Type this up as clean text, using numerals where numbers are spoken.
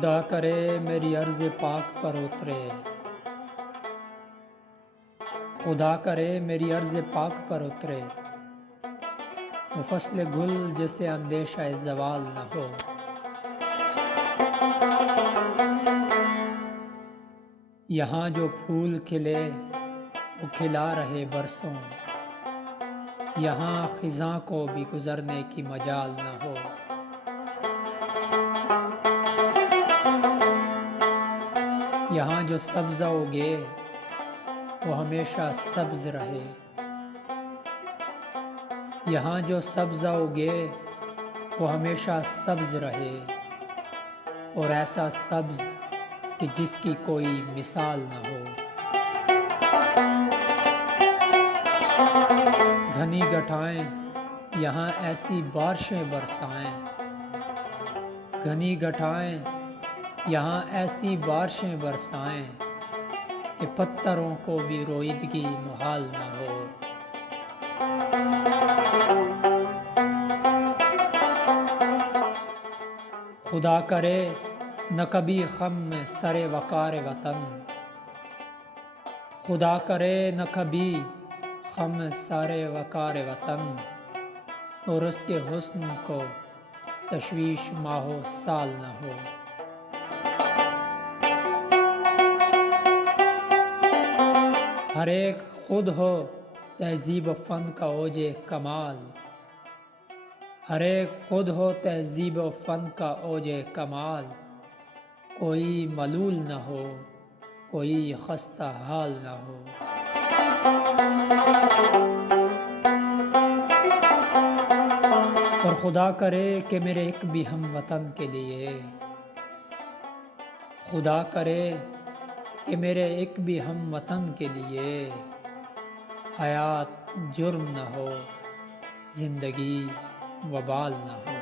خدا کرے میری عرض پاک پر اترے، خدا کرے میری عرض پاک پر اترے، وہ فصل گل جسے اندیشہ زوال نہ ہو۔ یہاں جو پھول کھلے وہ کھلا رہے برسوں، یہاں خزاں کو بھی گزرنے کی مجال نہ ہو۔ یہاں جو سبزہ اگے وہ ہمیشہ سبز رہے، یہاں جو سبزہ اگے وہ ہمیشہ سبز رہے، اور ایسا سبز کہ جس کی کوئی مثال نہ ہو۔ گھنی گٹھائیں یہاں ایسی بارشیں برسائیں، گھنی گٹھائیں یہاں ایسی بارشیں برسائیں کہ پتھروں کو بھی رویدگی محال نہ ہو۔ خدا کرے نہ کبھی غم میں سر وقار وطن، خدا کرے نہ کبھی غم میں سر وقار وطن، اور اس کے حسن کو تشویش ماہو سال نہ ہو۔ ہر ایک خود ہو تہذیب و فن کا اوج کمال، ہر ایک خود ہو تہذیب و فن کا اوج کمال، کوئی ملول نہ ہو کوئی خستہ حال نہ ہو۔ اور خدا کرے کہ میرے ایک بھی ہم وطن کے لیے، خدا کرے کہ میرے ایک بھی ہم وطن کے لیے حیات جرم نہ ہو، زندگی وبال نہ ہو۔